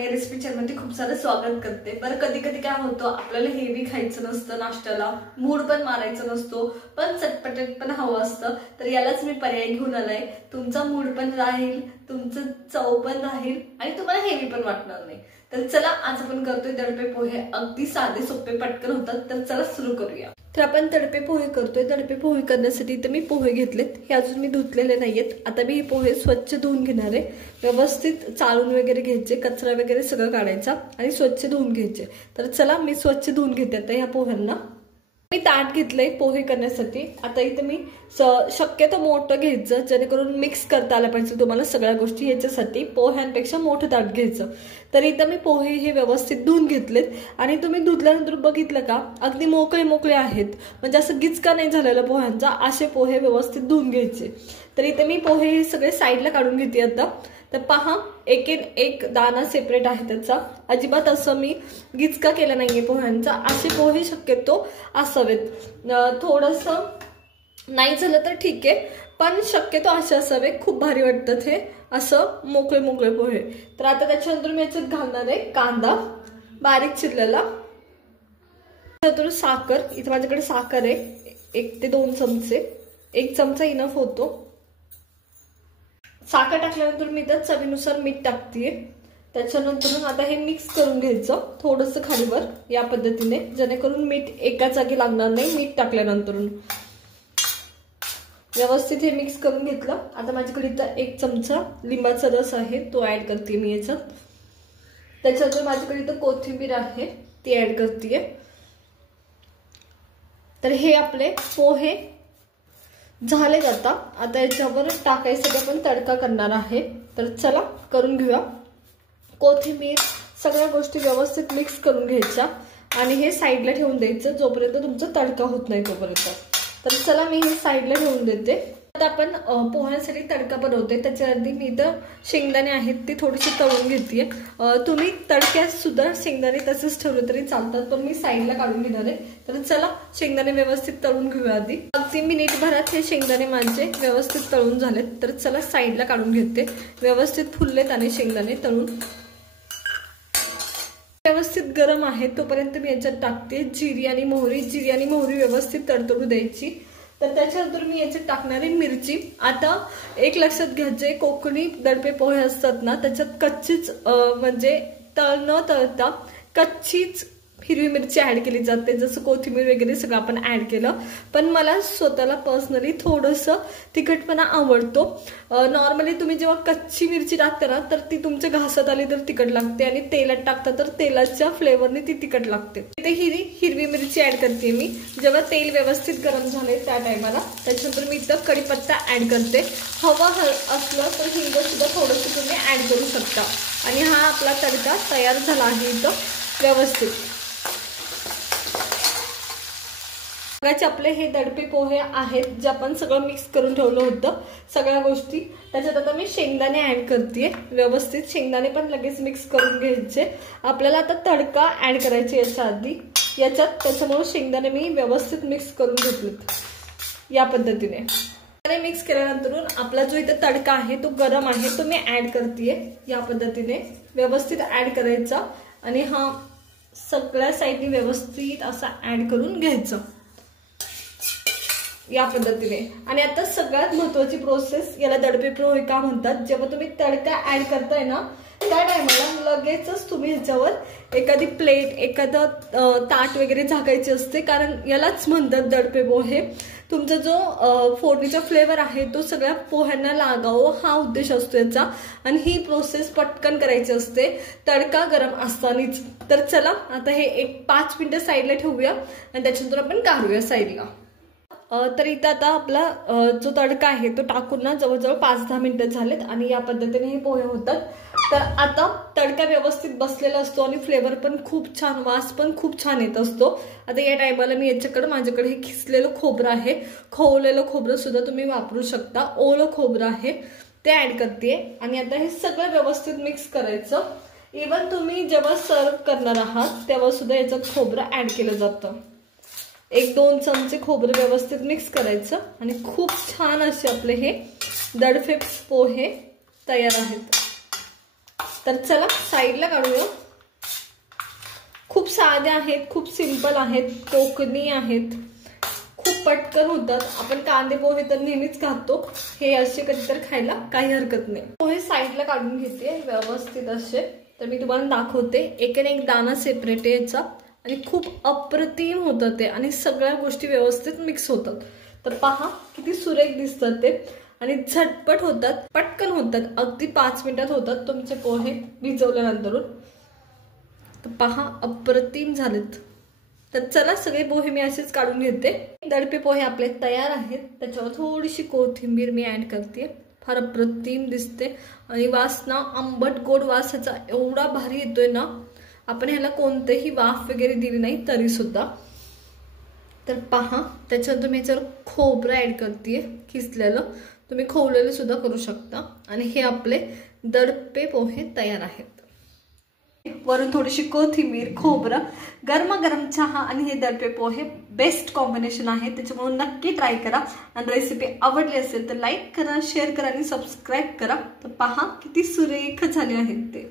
सर्वांना या recipe channel मध्ये खूप सारं स्वागत करते। बरं कधी कधी काय होतं आपल्याला हेवी खायचं नसतं, नाश्त्याला मूड पण मारायचं नसतो, पण चटपटीत पण हवं असतं। तर यालाच मी पर्याय घेऊन आलाय। तुमचा मूड पण राहील, तुमचं चव पण राहील आणि तुम्हाला हेवी पण वाटणार नाही। तर चला आज आपण करतोय दडपे पोहे। अगदी साधे सोपे पटकन होतात। तर चला सुरू करूया। तर आपण दडपे पोहे करतोय। दडपे पोहे करण्यासाठी इथे मी पोहे घेतलेत। हे अजून मी धुतलेले नाहीयेत। आता मी हे पोहे स्वच्छ धुवून घेणार आहे। व्यवस्थित चाळून वगैरे घ्यायचे, कचरा वगैरे सगळं काढायचा आणि स्वच्छ धुवून घ्यायचे। तर चला मी स्वच्छ धुवून घेते आता ह्या पोह्यांना। मी ताट घेतलंय पोहे करण्यासाठी। आता इथे मी शक्यतो मोठं घ्यायचं जेणेकरून मिक्स करता आलं पाहिजे तुम्हाला सगळ्या गोष्टी। याच्यासाठी पोह्यांपेक्षा मोठं ताट घ्यायचं। तर इथं मी पोहे हे व्यवस्थित धुवून घेतलेत आणि तुम्ही धुतल्यानंतर बघितलं का अगदी मोकळे मोकळे आहेत, म्हणजे असं गिचका नाही झालेला पोह्यांचा। असे पोहे व्यवस्थित धुवून घ्यायचे। तर इथे मी पोहे हे सगळे साईडला काढून घेते आता। तर पहा एक दाना सेपरेट आहे त्याचा। अजिबात असं मी गिचका केला नाहीये पोह्यांचा। असे पोहे शक्यतो असावेत। थोडंसं नाही झालं तर ठीक आहे, पण शक्यतो असे असावे। खूप भारी वाटतात हे असं मोकळे मोकळे पोहे। तर आता त्याच्यानंतर मी याच्यात घालणार आहे कांदा बारीक चिरलेला, त्यानंतर साखर। इथे माझ्याकडे साखर आहे 1 ते 2 चमचे, 1 चमचा इनफ होतो। साखर टाकल्यानंतर मी त्यात चवीनुसार मीठ टाकतेय। त्याच्यानंतर आता हे मिक्स करून घ्यायचं थोडंसं खालीवर या पद्धतीने, जेणेकरून मीठ एका जागी लागणार नाही। मीठ टाकल्यानंतर व्यवस्थित हे मिक्स करून घेतलं। आता माझ्याकडे इथं 1 चमचा लिंबाचा रस आहे, तो ऍड करते मी याच्यात। त्याच्यानंतर माझ्याकडे इथं कोथिंबीर आहे, ती ऍड करते। तर हे आपले पोहे झाले जाता। आता याच्यावर टाकायचं आपण तडका करणार आहे। तर चला करून घेऊया। कोथिंबीर सगळ्या गोष्टी व्यवस्थित मिक्स करून घ्यायच्या आणि हे साईडला ठेवून द्यायचं जोपर्यंत तुमचा तडका होत नाही तोपर्यंत। तर चला मी हे साईडला ठेवून देते। आता आपण पोह्यांसाठी तडका बनवते। त्याच्या आधी मी इथं शेंगदाणे आहेत ते थोडेसे तळून घेतेय। तुम्ही तडक्यात सुद्धा शेंगदाणे तसेच ठेवले तरी चालतात, पण मी साईडला काढून घेणार आहे। तर चला शेंगदाणे व्यवस्थित तळून घेऊया आधी। अगदी मिनिटभरात हे शेंगदाणे माझे व्यवस्थित तळून झालेत। तर चला साईडला काढून घेते। व्यवस्थित फुललेत आणि शेंगदाणे तळून व्यवस्थित गरम आहे तोपर्यंत मी याच्यात टाकते जिरी आणि मोहरी। जिरी आणि मोहरी व्यवस्थित तडतडू द्यायची। तर त्याच्यानंतर मी याच्यात टाकणार आहे मिरची। आता एक लक्षात घ्यायचे, कोकणी दडपे पोहे असतात ना त्याच्यात कच्चीच म्हणजे न तळता कच्चीच हिरवी मिरची ऍड केली जाते, जसं कोथिंबीर वगैरे सगळं आपण ऍड केलं। पण मला स्वतःला पर्सनली थोडंसं तिखटपणा आवडतो। नॉर्मली तुम्ही जेव्हा कच्ची मिरची टाकता ना तर ती तुमच्या घासात आली तर तिखट लागते, आणि तेलात टाकता तर तेलाच्या फ्लेवरने ती तिखट लागते। इथे हिरवी मिरची ऍड करते मी जेव्हा तेल व्यवस्थित गरम झाले त्या टायमाला। त्याच्यानंतर मी इथं कढीपत्ता ऍड करते। हवा असलं तर हिंग सुद्धा थोडंसं तुम्ही ऍड करू शकता। आणि हा आपला तडका तयार झाला आहे इथं व्यवस्थित। आपले हे दडपे पोहे आहेत जे आपण सगळं मिक्स करून ठेवलं होतं सगळ्या गोष्टी। त्याच्यात आता मी शेंगदाणे ऍड करते व्यवस्थित। शेंगदाणे पण लगेच मिक्स करून घ्यायचे। आपल्याला आता तडका ऍड करायचे याच्या आधी याच्यात, त्याच्यामुळे शेंगदाणे मी व्यवस्थित मिक्स करून घेतलेत या पद्धतीने। मिक्स केल्यानंतर आपला जो इथे तडका आहे तो गरम आहे तो मी ऍड करते या पद्धतीने। व्यवस्थित ऍड करायचा आणि हा सगळ्या साईडनी व्यवस्थित असा ऍड करून घ्यायचं या पद्धतीने। आणि आता सगळ्यात महत्त्वाची प्रोसेस, याला दडपे पोहे का म्हणतात, जेव्हा तुम्ही तडका ऍड करताय ना त्या टायमाला लगेचच तुम्ही ह्याच्यावर एखादी प्लेट एखादं ताट वगैरे झाकायचे असते, कारण यालाच म्हणतात दडपे पोहे। तुमचा जो फोडणीचा फ्लेवर आहे तो सगळ्या पोह्यांना लागावं हा उद्देश असतो याचा। आणि ही प्रोसेस पटकन करायची असते तडका गरम असतानाच। तर चला आता हे 5 मिनिटं साईडला ठेवूया आणि त्याच्यानंतर आपण काढूया साईडला। तर इथं आता आपला जो तडका आहे तो टाकून ना जवळजवळ 5-10 मिनिटं झालेत आणि या पद्धतीने हे पोहे होतात। तर आता तडका व्यवस्थित बसलेला असतो आणि फ्लेवर पण खूप छान, वास पण खूप छान येत असतो। आता या टायमाला मी माझ्याकडे हे खिसलेलं खोबरं आहे, खवलेलं खोबरं सुद्धा तुम्ही वापरू शकता, ओलं खोबरं आहे ते ऍड करते। आणि आता हे सगळं व्यवस्थित मिक्स करायचं। इव्हन तुम्ही जेव्हा सर्व करणार आहात तेव्हा सुद्धा याच्यात खोबरं ऍड केलं जातं। 1-2 चमचे खोबरं व्यवस्थित मिक्स करायचं आणि खूप छान असे आपले हे दडपे पोहे तयार आहेत। तर चला साईडला काढूया. खूप साधे आहेत, खूप सिंपल आहेत, कोकणी आहेत, खूप पटकन होतात. आपण कांदे पोहे तर नेहमीच खातो, हे असे कधीतर खायला काही हरकत नाही. पोहे साईडला काढून घेते व्यवस्थित असे. तर मी तुम्हाला दाखवते, एकाने एक दाणा सेपरेट आहे याचा आणि खूप अप्रतिम होतं ते आणि सगळ्या गोष्टी व्यवस्थित मिक्स होतात. तर पहा किती सुरेख दिसतात ते आणि झटपट होतात, पटकन होतात. अगदी 5 मिनिटात होतात तुमचे पोहे भिजवल्यानंतर. तर पहा अप्रतिम झालेत. तर चला सगळे पोहे मी असेच काढून घेते. दडपे पोहे आपले तयार आहेत. त्याच्यावर थोडीशी कोथिंबीर मी ऍड करते. फार अप्रतिम दिसते आणि वास ना आंबट गोड वास ह्याचा एवढा भारी येतोय ना, आपण ह्याला कोणतेही वाफ वगैरे दिली नाही तरी सुद्धा. तर पहा त्याच्यानंतर मी याच्यावर खोबरं ऍड करते किसलेलं. तुम्ही खोवलेलं सुद्धा करू शकता. आणि हे आपले दडपे पोहे तयार आहेत. वरून थोडीशी कोथिंबीर, खोबरं, गरमागरम चहा आणि हे दडपे पोहे बेस्ट कॉम्बिनेशन आहे. त्याच्यामुळे नक्की ट्राय करा. आणि रेसिपी आवडली असेल तर लाईक करा, शेअर करा आणि सबस्क्राईब करा. तर पहा किती सुरेख झाले आहेत ते.